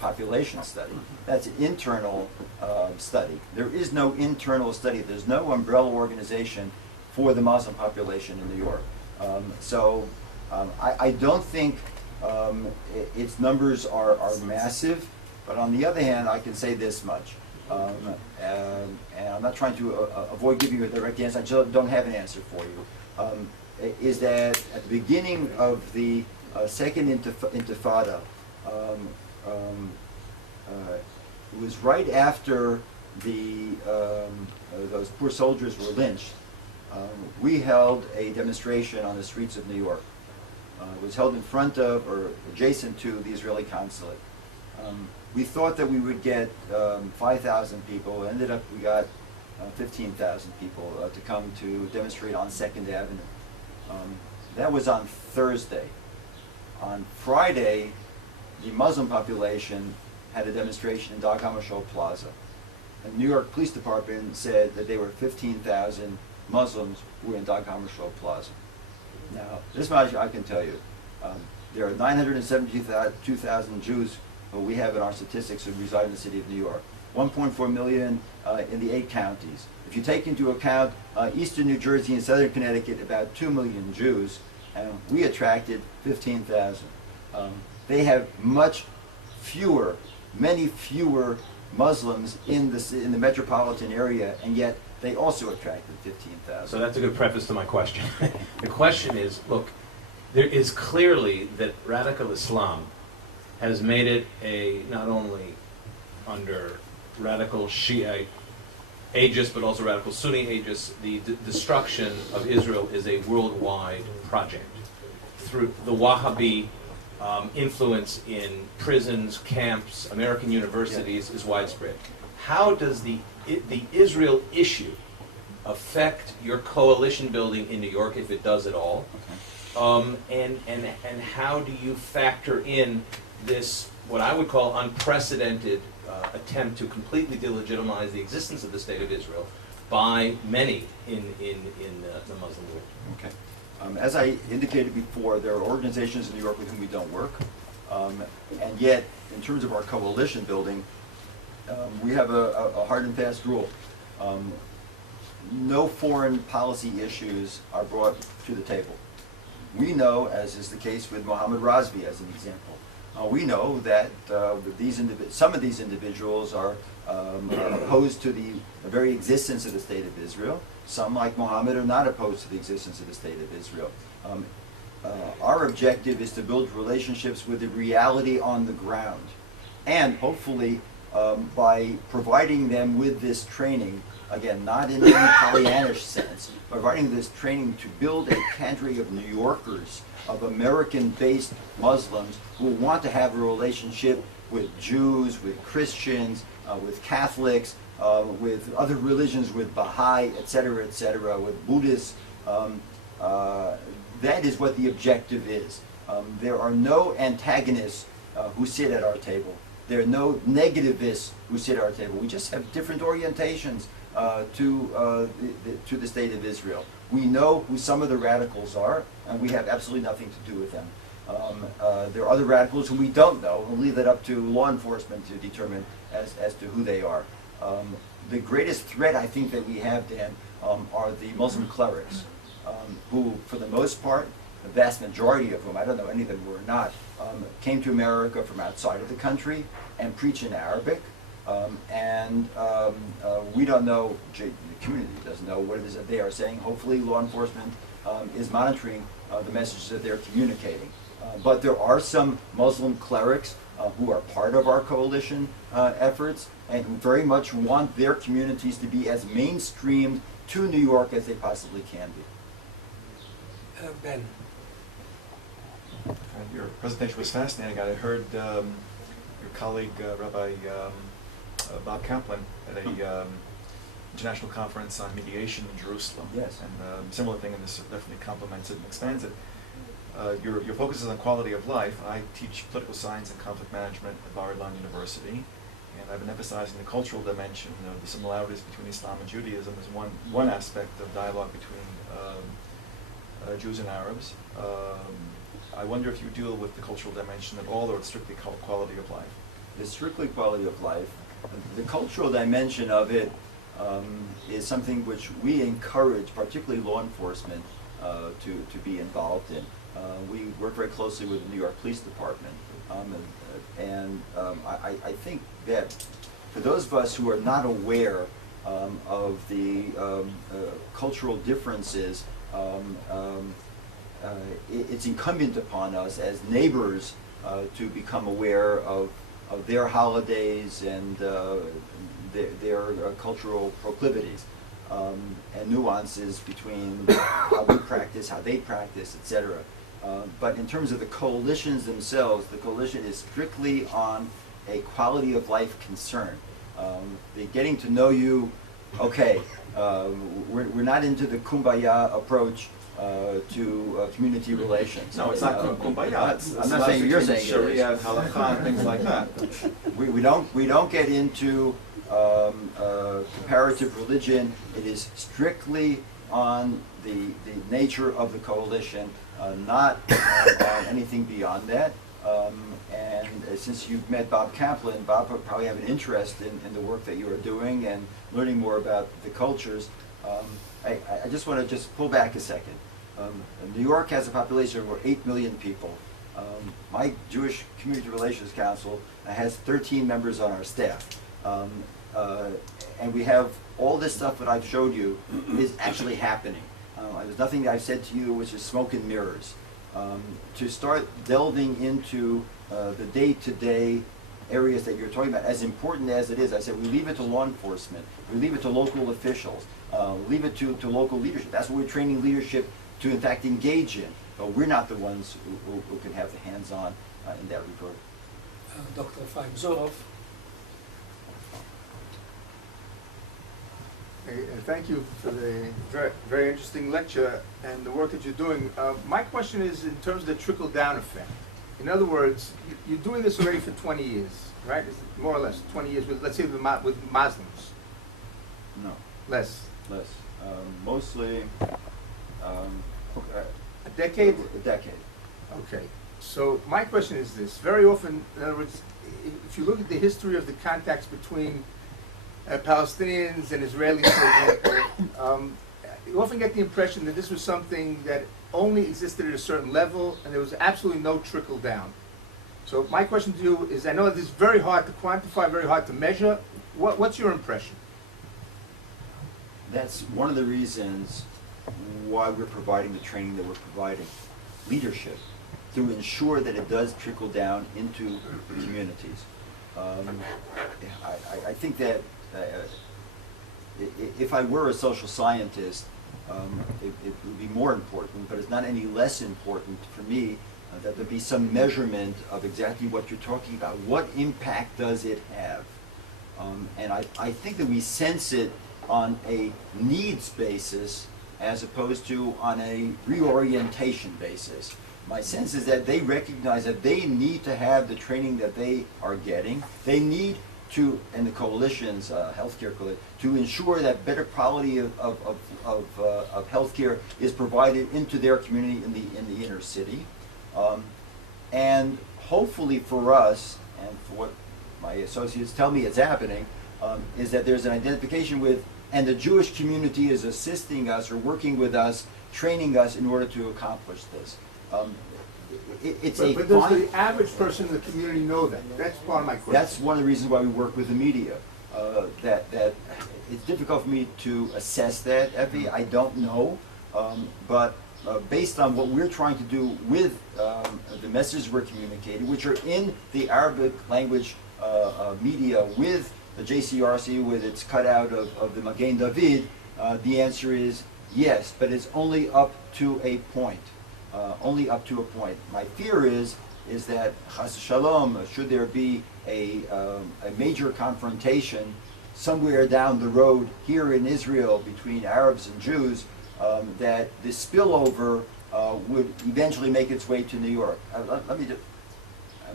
population study. That's an internal study. There is no internal study. There's no umbrella organization for the Muslim population in New York. I don't think its numbers are massive, but on the other hand, I can say this much. And I'm not trying to avoid giving you a direct answer. I just don't have an answer for you. Is that at the beginning of the second Intifada, it was right after those poor soldiers were lynched. We held a demonstration on the streets of New York. It was held in front of or adjacent to the Israeli consulate. We thought that we would get 5,000 people. Ended up we got 15,000 people to come to demonstrate on 2nd Avenue. That was on Thursday. On Friday, the Muslim population had a demonstration in Dag Hammarskjöld Plaza. And the New York Police Department said that there were 15,000 Muslims who were in Dag Hammarskjöld Plaza. Now, this much I can tell you. There are 972,000 Jews who we have in our statistics who reside in the city of New York. 1.4 million in the 8 counties. If you take into account eastern New Jersey and southern Connecticut, about 2 million Jews, and we attracted 15,000. They have many fewer Muslims in the metropolitan area, and yet they also attracted 15,000. So that's a good preface to my question. The question is, look, there is clearly that radical Islam has made it not only under radical Shiite aegis, but also radical Sunni aegis, the destruction of Israel is a worldwide project. Through the Wahhabi influence in prisons, camps, American universities is widespread. How does the Israel issue affect your coalition building in New York, if it does at all? And how do you factor in this, what I would call unprecedented attempt to completely delegitimize the existence of the State of Israel by many in the Muslim world? Okay. As I indicated before, there are organizations in New York with whom we don't work, and yet, in terms of our coalition building, we have a hard and fast rule. No foreign policy issues are brought to the table. We know, as is the case with Mohammed Razvi as an example, we know that some of these individuals are opposed to the very existence of the State of Israel. Some, like Mohammed, are not opposed to the existence of the State of Israel. Our objective is to build relationships with the reality on the ground. And hopefully, by providing them with this training, again, not in any Pollyannish sense, providing this training to build a cadre of New Yorkers, of American-based Muslims who want to have a relationship with Jews, with Christians, with Catholics, with other religions, with Baha'i, etc., with Buddhists. That is what the objective is. There are no antagonists who sit at our table. There are no negativists who sit at our table. We just have different orientations to the State of Israel. We know who some of the radicals are, and we have absolutely nothing to do with them. There are other radicals who we don't know, and we'll leave that up to law enforcement to determine as to who they are. The greatest threat I think that we have, Dan, are the Muslim clerics, who, for the most part, the vast majority of whom, I don't know any of them who are not, came to America from outside of the country and preach in Arabic. We don't know, the community doesn't know what it is that they are saying. Hopefully law enforcement is monitoring the messages that they're communicating. But there are some Muslim clerics who are part of our coalition efforts and who very much want their communities to be as mainstreamed to New York as they possibly can be. Ben. Your presentation was fascinating. I heard your colleague, Rabbi Bob Kaplan, at a international conference on mediation in Jerusalem. Yes. And similar thing, and this definitely complements it and expands it. Your focus is on quality of life. I teach political science and conflict management at Bar-Ilan University, and I've been emphasizing the cultural dimension of the similarities between Islam and Judaism as one aspect of dialogue between Jews and Arabs. I wonder if you deal with the cultural dimension at all, or it's strictly quality of life? is strictly quality of life. The cultural dimension of it is something which we encourage, particularly law enforcement, to be involved in. We work very closely with the New York Police Department. I think that for those of us who are not aware of the cultural differences, it's incumbent upon us as neighbors to become aware of their holidays and their cultural proclivities and nuances between how we practice, how they practice, etc. But in terms of the coalitions themselves, the coalition is strictly on a quality of life concern. They're getting to know you. Okay, we're not into the kumbaya approach to community relations. No, it's not kumbaya. I'm not saying you're saying it Sharia, is. halakha, and things like that. We don't get into comparative religion. It is strictly on the nature of the coalition, not on anything beyond that. Since you've met Bob Kaplan, Bob would probably have an interest in the work that you are doing and learning more about the cultures. I just want to just pull back a second. New York has a population of over 8 million people. My Jewish Community Relations Council has 13 members on our staff. And we have all this stuff that I've showed you is actually happening. There's nothing that I've said to you which is smoke and mirrors. To start delving into the day-to-day areas that you're talking about, as important as it is, I said we leave it to law enforcement, we leave it to local officials, leave it to local leadership. That's what we're training leadership to in fact engage in. But we're not the ones who can have the hands-on in that regard. Dr. Chaim Zorov. Thank you for the very, very interesting lecture and the work that you're doing. My question is in terms of the trickle-down effect. In other words, you're doing this already for 20 years, right? Is it more or less 20 years with, let's say, with Muslims? No. Less. Less. Mostly A decade? A decade. Okay. So my question is this. Very often, in other words, if you look at the history of the contacts between Palestinians and Israelis, for example, you often get the impression that this was something that only existed at a certain level and there was absolutely no trickle down. So my question to you is, I know this is very hard to quantify, very hard to measure. What's your impression? That's one of the reasons why we're providing the training that we're providing. Leadership, to ensure that it does trickle down into communities. I think that if I were a social scientist, it would be more important, but it's not any less important for me that there be some measurement of exactly what you're talking about. What impact does it have? And I think that we sense it on a needs basis as opposed to on a reorientation basis. My sense is that they recognize that they need to have the training that they are getting. They need to, and the coalitions, healthcare coalition, to ensure that better quality of healthcare is provided into their community in the inner city. And hopefully for us, and for what my associates tell me it's happening, is that there's an identification with, and the Jewish community is assisting us or working with us, training us in order to accomplish this. But does the average person in the community know that? That's part of my question. That's one of the reasons why we work with the media. That it's difficult for me to assess that, Effie. I don't know, but based on what we're trying to do with the messages we're communicating, which are in the Arabic language media with the JCRC, with its cutout of the Magen David, the answer is yes, but it's only up to a point. Only up to a point. My fear is that chas shalom, should there be a major confrontation somewhere down the road here in Israel between Arabs and Jews, that the spillover would eventually make its way to New York. Let me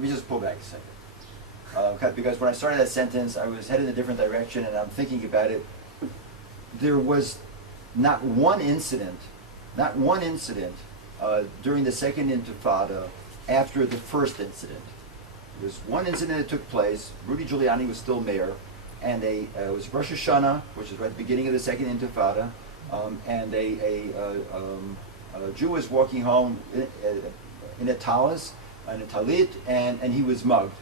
just pull back a second, because when I started that sentence, I was headed in a different direction, and I'm thinking about it. There was not one incident during the second Intifada after the first incident. There was one incident that took place. Rudy Giuliani was still mayor, and it was Rosh Hashanah, which is right at the beginning of the Second Intifada, and a Jew was walking home in a talis, in a talit, and he was mugged.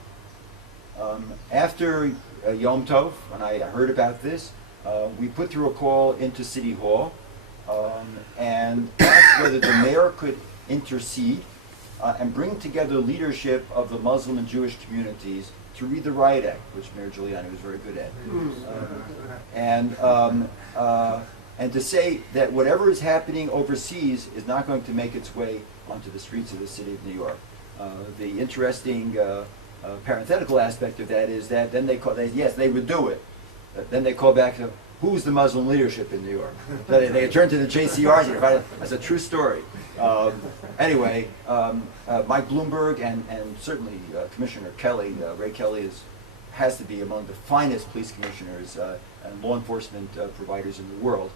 After Yom Tov, when I heard about this, we put through a call into City Hall and asked whether the mayor could intercede and bring together leadership of the Muslim and Jewish communities to read the Riot Act, which Mayor Giuliani was very good at, and to say that whatever is happening overseas is not going to make its way onto the streets of the city of New York. The interesting parenthetical aspect of that is that then yes, they would do it. Then they call back to, who's the Muslim leadership in New York? So they turn to the JCRC to find out. That's a true story. Anyway, Mike Bloomberg and certainly Commissioner Kelly, Ray Kelly has to be among the finest police commissioners and law enforcement providers in the world.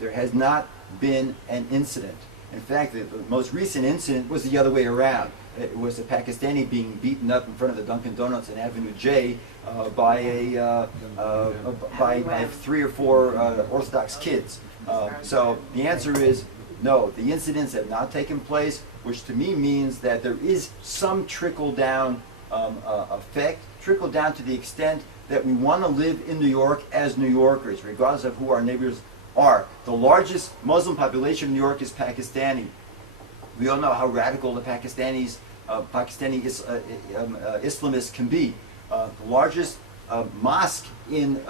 There has not been an incident. In fact, the most recent incident was the other way around. It was a Pakistani being beaten up in front of the Dunkin' Donuts in Avenue J by 3 or 4 Orthodox kids. So the answer is no. The incidents have not taken place, which to me means that there is some trickle-down effect, trickle down to the extent that we want to live in New York as New Yorkers, regardless of who our neighbors are. The largest Muslim population in New York is Pakistani. We all know how radical the Pakistani Islamists can be. The largest mosque in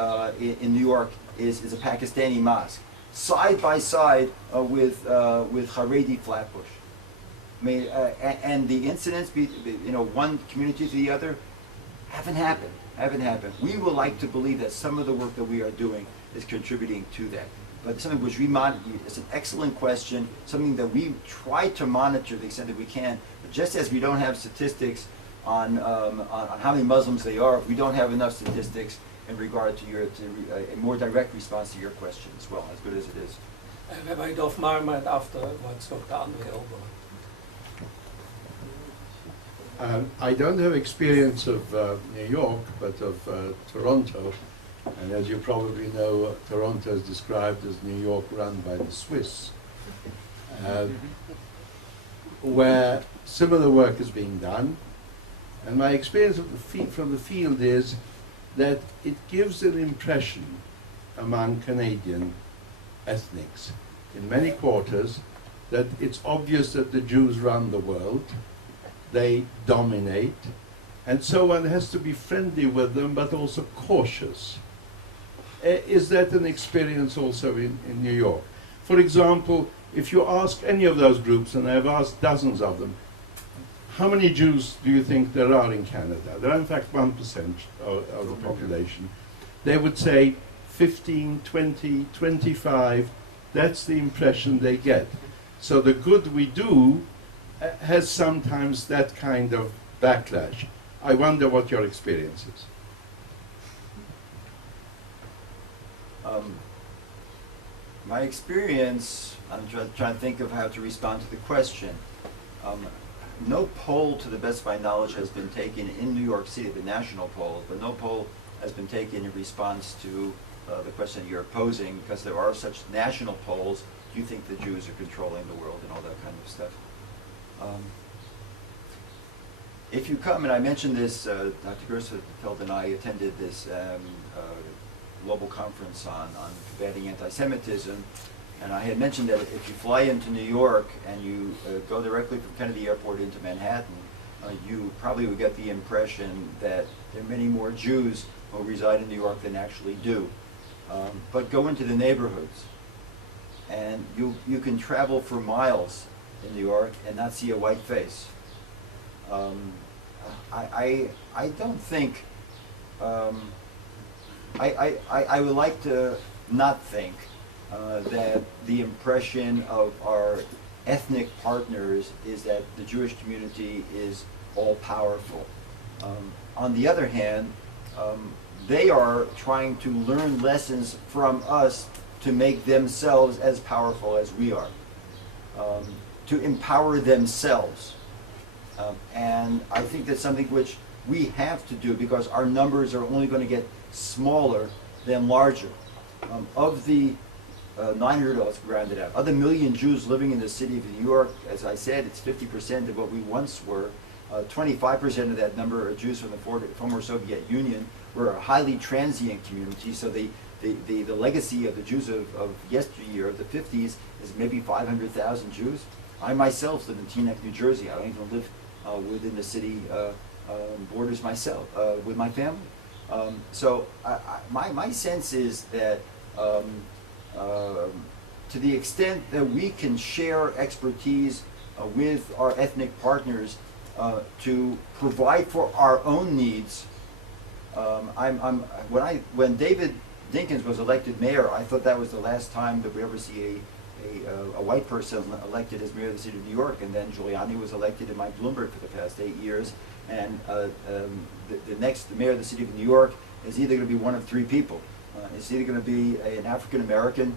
New York is a Pakistani mosque, side by side with Haredi Flatbush. I mean, and the incidents, one community to the other, haven't happened. We would like to believe that some of the work that we are doing is contributing to that. But something which we monitor, it's an excellent question, something that we try to monitor to the extent that we can. But just as we don't have statistics on how many Muslims they are, we don't have enough statistics in regard to a more direct response to your question as well, as good as it is. Rabbi Dov Marmot afterwards, Dr. Andre Ober. I don't have experience of New York, but of Toronto. And as you probably know, Toronto is described as New York run by the Swiss, where similar work is being done. And my experience of from the field is that it gives an impression among Canadian ethnics in many quarters that it's obvious that the Jews run the world, they dominate, and so one has to be friendly with them but also cautious. Is that an experience also in New York? For example, if you ask any of those groups, and I've asked dozens of them, how many Jews do you think there are in Canada? There are in fact 1% of the population. They would say 15, 20, 25. That's the impression they get. So the good we do has sometimes that kind of backlash. I wonder what your experience is. My experience, I'm trying to think of how to respond to the question. No poll, to the best of my knowledge, has been taken in New York City, the national poll, but no poll has been taken in response to the question you're posing, because there are such national polls. Do you think the Jews are controlling the world and all that kind of stuff? If you come, and I mentioned this, Dr. Gersfeld and I attended this global conference on combating anti-Semitism, and I had mentioned that if you fly into New York and you go directly from Kennedy Airport into Manhattan, you probably would get the impression that there are many more Jews who reside in New York than actually do. But go into the neighborhoods, and you can travel for miles in New York and not see a white face. I don't think, I would like to not think that the impression of our ethnic partners is that the Jewish community is all powerful. On the other hand, they are trying to learn lessons from us to make themselves as powerful as we are, to empower themselves. And I think that's something which we have to do because our numbers are only going to get smaller than larger. Of the 900, let's round it out, of the million Jews living in the city of New York, as I said, it's 50% of what we once were. 25% of that number are Jews from the former Soviet Union. We're a highly transient community, so the legacy of the Jews of yesteryear, of the 50s, is maybe 500,000 Jews. I myself live in Teaneck, New Jersey. I don't even live within the city borders myself, with my family. So my sense is that to the extent that we can share expertise with our ethnic partners to provide for our own needs, when David Dinkins was elected mayor, I thought that was the last time that we ever see a white person elected as mayor of the city of New York, and then Giuliani was elected and Mike Bloomberg for the past 8 years, and the next mayor of the city of New York is either going to be one of three people. It's either going to be an African American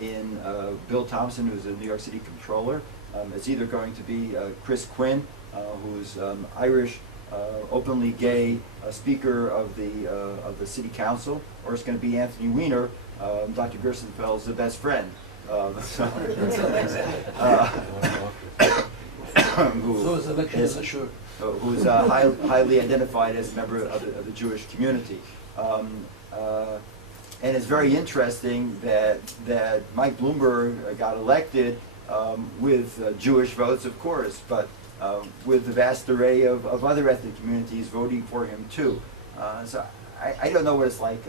in Bill Thompson, who's the New York City Comptroller. It's either going to be Chris Quinn, who's Irish, openly gay Speaker of the City Council, or it's going to be Anthony Weiner, Dr. Gerstenfeld's best friend. Those elections are sure. Who's highly identified as a member of the Jewish community. And it's very interesting that Mike Bloomberg got elected with Jewish votes, of course, but with the vast array of other ethnic communities voting for him too. So I don't know what it's like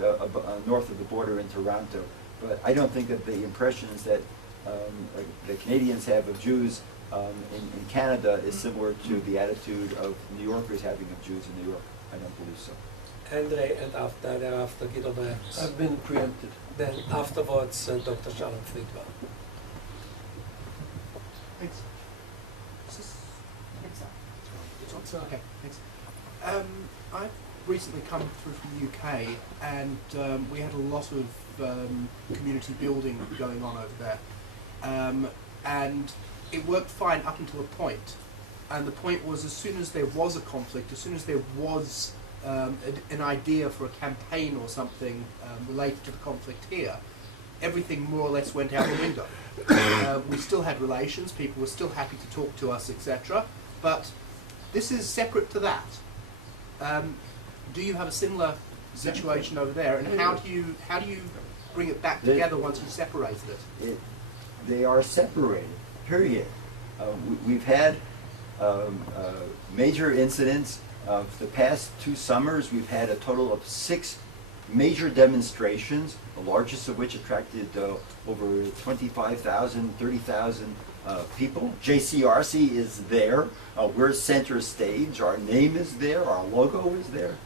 north of the border in Toronto, but I don't think that the impressions that the Canadians have of Jews in Canada is similar to the attitude of New Yorkers having of Jews in New York. I don't believe so. Andre, and thereafter Guido Brechts. I've been preempted. Then afterwards, Dr. Shalom Friedman. Thanks. Is this next up? It's on? Okay, thanks. I've recently come through from the UK, and we had a lot of community building going on over there. And it worked fine up until a point. And the point was, as soon as there was a conflict, as soon as there was an idea for a campaign or something related to the conflict here, everything more or less went out the window. We still had relations, people were still happy to talk to us, etc. But this is separate to that. Do you have a similar situation over there, and how do you bring it back together once you separated it? They are separated, period. We've had major incidents. Of the past 2 summers, we've had a total of 6 major demonstrations, the largest of which attracted over 25,000, 30,000 people. JCRC is there. We're center stage. Our name is there. Our logo is there.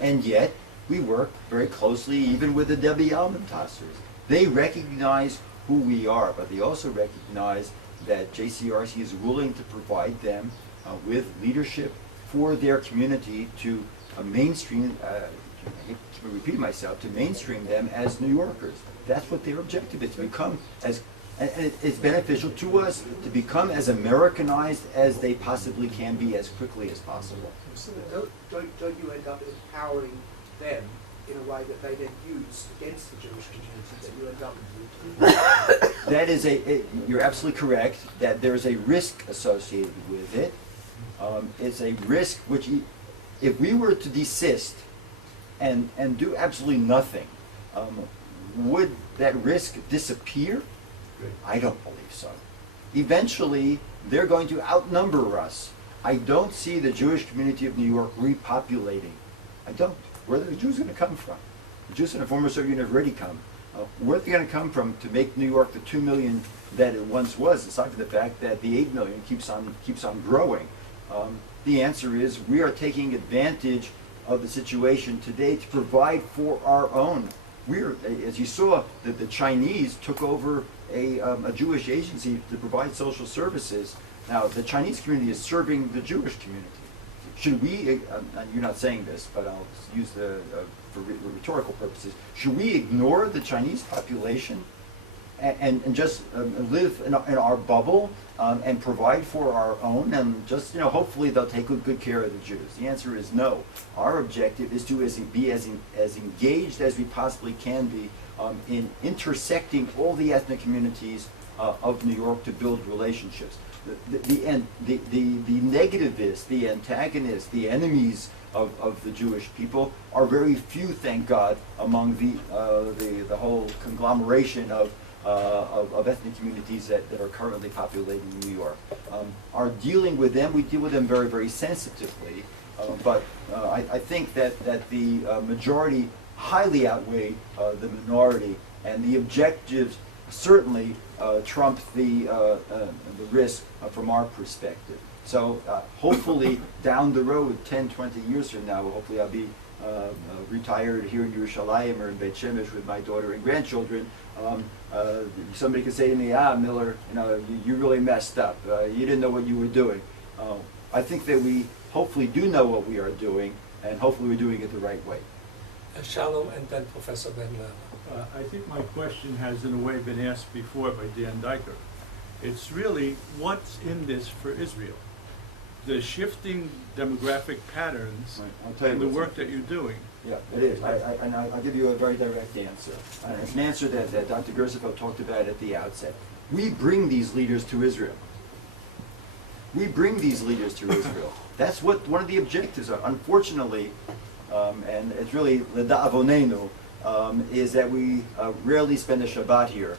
And yet, we work very closely even with the Debbie Almontassers. They recognize who we are, but they also recognize that JCRC is willing to provide them with leadership for their community to mainstream, I hate to repeat myself, to mainstream them as New Yorkers. That's what their objective is, to become as, and it's beneficial to us to become as Americanized as they possibly can be as quickly as possible. So don't you end up empowering them in a way that they then use against the Jewish community that you end up That is you're absolutely correct that there's a risk associated with it. It's a risk which, if we were to desist and do absolutely nothing, would that risk disappear? I don't believe so. Eventually, they're going to outnumber us. I don't see the Jewish community of New York repopulating. I don't. Where are the Jews going to come from? The Jews in the former Soviet Union have already come. Where are they going to come from to make New York the 2 million that it once was, aside from the fact that the 8 million keeps on growing? The answer is we are taking advantage of the situation today to provide for our own. We're, as you saw, the Chinese took over a Jewish agency to provide social services. Now, the Chinese community is serving the Jewish community. Should we, you're not saying this, but I'll use for rhetorical purposes, should we ignore the Chinese population and just live in our bubble and provide for our own, and just hopefully they'll take good care of the Jews? The answer is no. Our objective is to be as engaged as we possibly can be in intersecting all the ethnic communities of New York to build relationships. The negativists, the antagonists, the enemies of the Jewish people are very few, thank God, among the whole conglomeration of ethnic communities that are currently populating New York. Our dealing with them, we deal with them very, very sensitively, but I think that the majority highly outweigh the minority, and the objectives certainly trump the risk from our perspective. So hopefully down the road, 10, 20 years from now, hopefully I'll be retired here in Yerushalayim or in Beit Shemesh with my daughter and grandchildren. Somebody could say to me, Miller, you really messed up. You didn't know what you were doing. I think that we hopefully do know what we are doing, and hopefully we're doing it the right way. Shalom, and then Professor Ben Lever. I think my question has in a way been asked before by Dan Diker. It's really what's in this for Israel? The shifting demographic patterns Right. I'll tell you and the what's work that you're doing. Yeah, it is. I'll give you a very direct answer. It's an answer that Dr. Gersifeld talked about at the outset. We bring these leaders to Israel. We bring these leaders to Israel. That's what one of the objectives are. Unfortunately, and it's really l'da'avonenu, is that we rarely spend a Shabbat here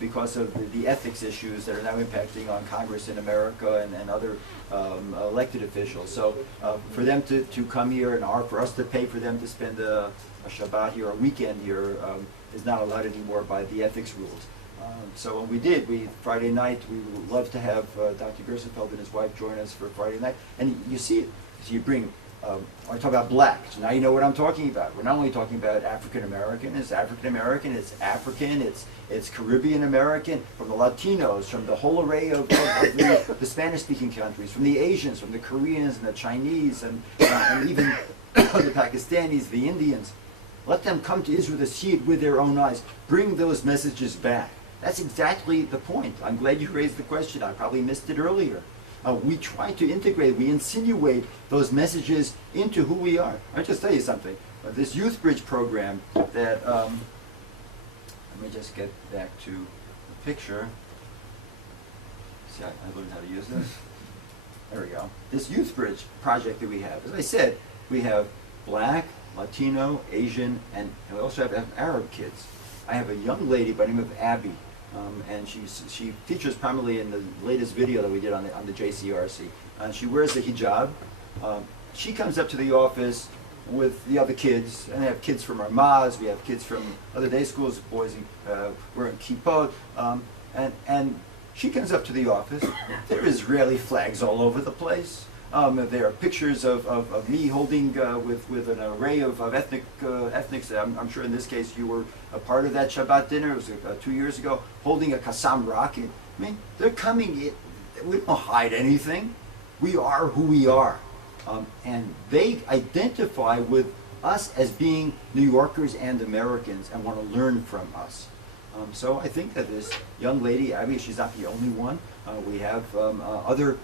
because of the ethics issues that are now impacting on Congress in America and other elected officials. So for them to come here and for us to pay for them to spend a Shabbat here, a weekend here, is not allowed anymore by the ethics rules. So when we did, Friday night, we would love to have Dr. Gersifeld and his wife join us for Friday night. And you see it. So you bring, I talk about black, so now you know what I'm talking about. We're not only talking about African American, it's African, it's Caribbean American, from the Latinos, from the whole array of the Spanish-speaking countries, from the Asians, from the Koreans and the Chinese, and even the Pakistanis, the Indians. Let them come to Israel to see it with their own eyes. Bring those messages back. That's exactly the point. I'm glad you raised the question. I probably missed it earlier. We try to integrate, we insinuate those messages into who we are. I'll just tell you something. This Youth Bridge program that, let me just get back to the picture. See, I learned how to use this. There we go. This Youth Bridge project that we have, as I said, we have black, Latino, Asian, and we also have Arab kids. I have a young lady by the name of Abby, and she features prominently in the latest video that we did on the JCRC. She wears a hijab. She comes up to the office with the other kids, and they have kids from Ramaz, we have kids from other day schools, boys wearing kippot, and she comes up to the office. There are Israeli flags all over the place. There are pictures of me holding with an array of ethnics. I'm sure in this case you were a part of that Shabbat dinner. It was 2 years ago, holding a Qassam rocket. I mean, they're coming in. We don't hide anything. We are who we are. And they identify with us as being New Yorkers and Americans and want to learn from us. So I think that this young lady, Abby, she's not the only one. We have other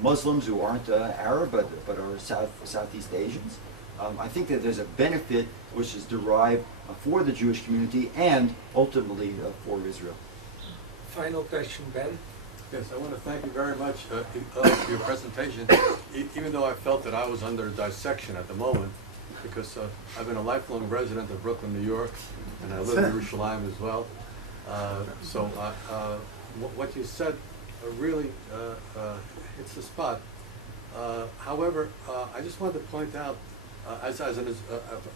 Muslims who aren't Arab but are Southeast Asians. I think that there's a benefit which is derived for the Jewish community and ultimately for Israel. Final question, Ben. Yes, I want to thank you very much for your presentation, even though I felt that I was under dissection at the moment, because I've been a lifelong resident of Brooklyn, New York, and I live in Yerushalayim as well. So what you said really hits the spot. However, I just wanted to point out,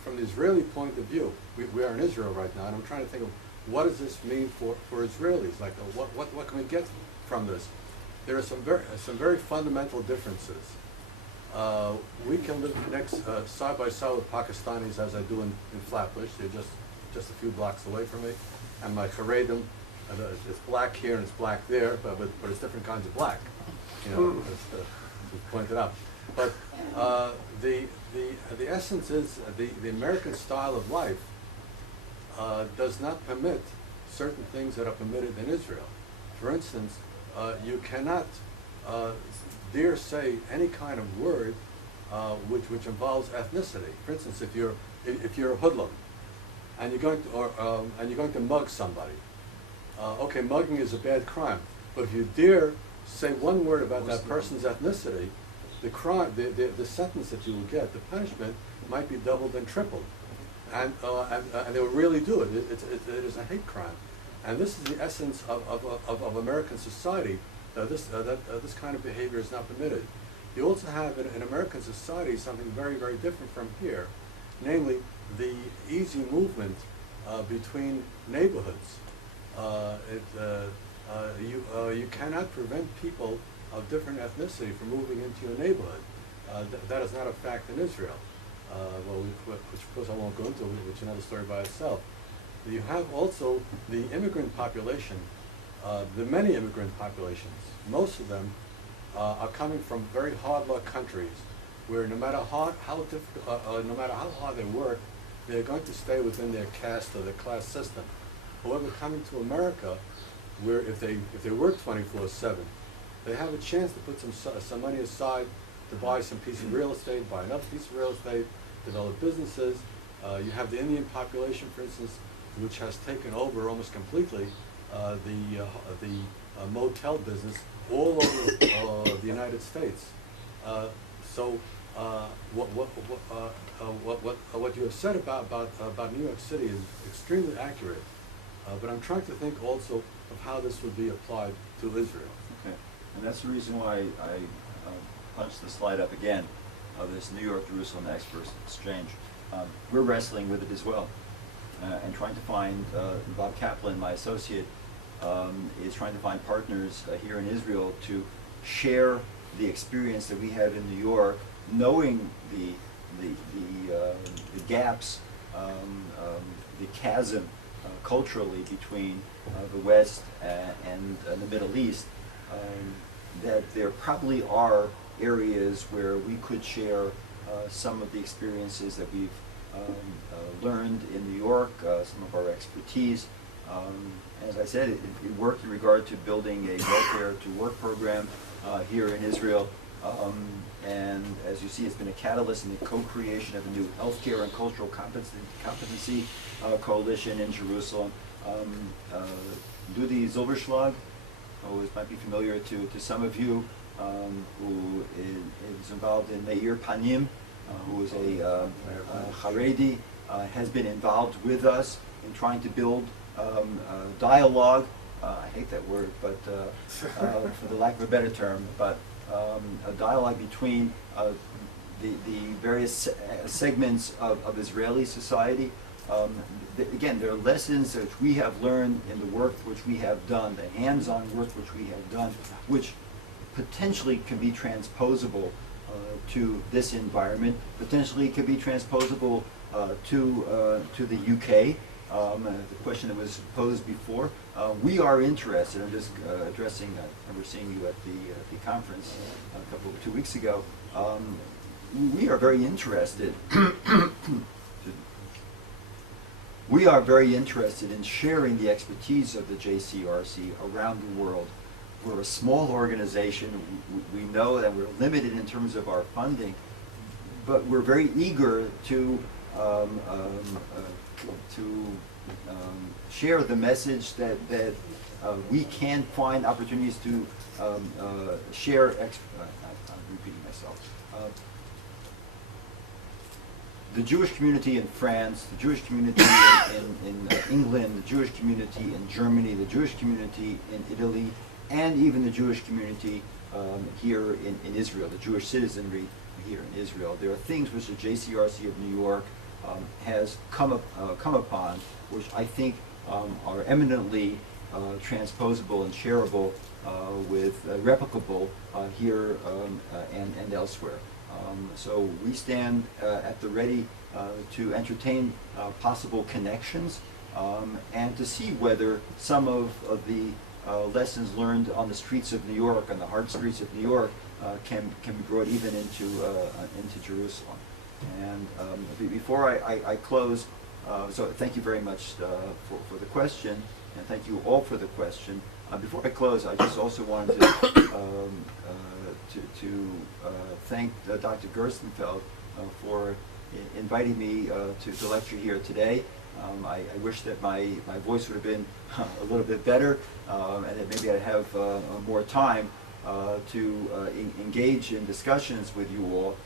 from the Israeli point of view, we are in Israel right now, and I'm trying to think of what does this mean for Israelis? Like, what can we get from this? There are some very fundamental differences. We can live next side by side with Pakistanis, as I do in Flatbush. They're just a few blocks away from me, and my Haredim, it's black here and it's black there, but it's different kinds of black, as we pointed out. But the essence is the American style of life does not permit certain things that are permitted in Israel. For instance, you cannot dare say any kind of word which involves ethnicity. For instance, if you're a hoodlum and you're going to mug somebody, okay, mugging is a bad crime, but if you dare say one word about that person's ethnicity, the crime, the sentence that you will get, the punishment, might be doubled and tripled, and they will really do it. It is a hate crime, and this is the essence of American society. This kind of behavior is not permitted. You also have in American society something very, very different from here, namely the easy movement between neighborhoods. You cannot prevent people of different ethnicity from moving into your neighborhood. That is not a fact in Israel. Which of course I won't go into, which is another story by itself. You have also the immigrant population, the many immigrant populations. Most of them are coming from very hard-luck countries, where no matter how hard they work, they're going to stay within their caste or their class system. However, coming to America, where if they work 24/7, they have a chance to put some money aside to buy some piece of real estate, buy another piece of real estate, develop businesses. You have the Indian population, for instance, which has taken over almost completely the motel business all over the United States. What you have said about New York City is extremely accurate, but I'm trying to think also of how this would be applied to Israel. Okay, and that's the reason why I punched the slide up again of this New York Jerusalem Experts Exchange. We're wrestling with it as well, and trying to find, Bob Kaplan, my associate, is trying to find partners here in Israel to share the experience that we have in New York, knowing the gaps, the chasm culturally between the West and the Middle East, that there probably are areas where we could share some of the experiences that we've learned in New York, some of our expertise. As I said, it worked in regard to building a welfare to work program here in Israel. And as you see, it's been a catalyst in the co-creation of a new healthcare and cultural competency coalition in Jerusalem. Dudi Zilberschlag, who might be familiar to some of you, who is involved in Meir Panim, who is a Haredi, has been involved with us in trying to build dialogue. I hate that word, but for the lack of a better term, but a dialogue between the various segments of Israeli society. Again, there are lessons that we have learned in the work which we have done, the hands-on work which we have done, which potentially can be transposable to this environment, potentially can be transposable to the UK. The question that was posed before, we are interested. I'm just addressing. I remember seeing you at the conference a 2 weeks ago. We are very interested. We are very interested in sharing the expertise of the JCRC around the world. We're a small organization. We know that we're limited in terms of our funding, but we're very eager to share the message that we can find opportunities to share. I'm repeating myself. The Jewish community in France, the Jewish community in England, the Jewish community in Germany, the Jewish community in Italy, and even the Jewish community here in Israel, the Jewish citizenry here in Israel. There are things which the JCRC of New York has come upon, which I think are eminently transposable and shareable with replicable here and elsewhere. So we stand at the ready to entertain possible connections and to see whether some of the lessons learned on the streets of New York, on the hard streets of New York, can be brought even into Jerusalem. And before I close, so thank you very much for the question. and thank you all for the question. Before I close, I just also wanted to thank Dr. Gerstenfeld for inviting me to lecture here today. I wish that my voice would have been a little bit better, and that maybe I'd have more time to engage in discussions with you all.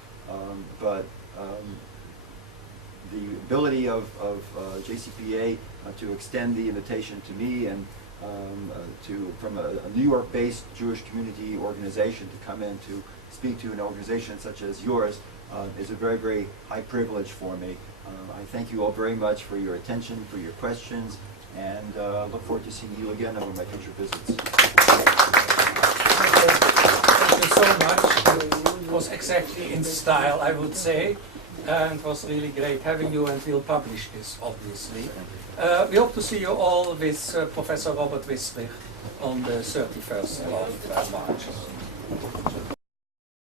But the ability of JCPA to extend the invitation to me and from a New York-based Jewish community organization to come in to speak to an organization such as yours is a very, very high privilege for me. I thank you all very much for your attention, for your questions, and look forward to seeing you again over my future visits. Thank you so much. It was exactly in style, I would say, and it was really great having you, and we'll publish this, obviously. We hope to see you all with Professor Robert Wislich on the 31st of March.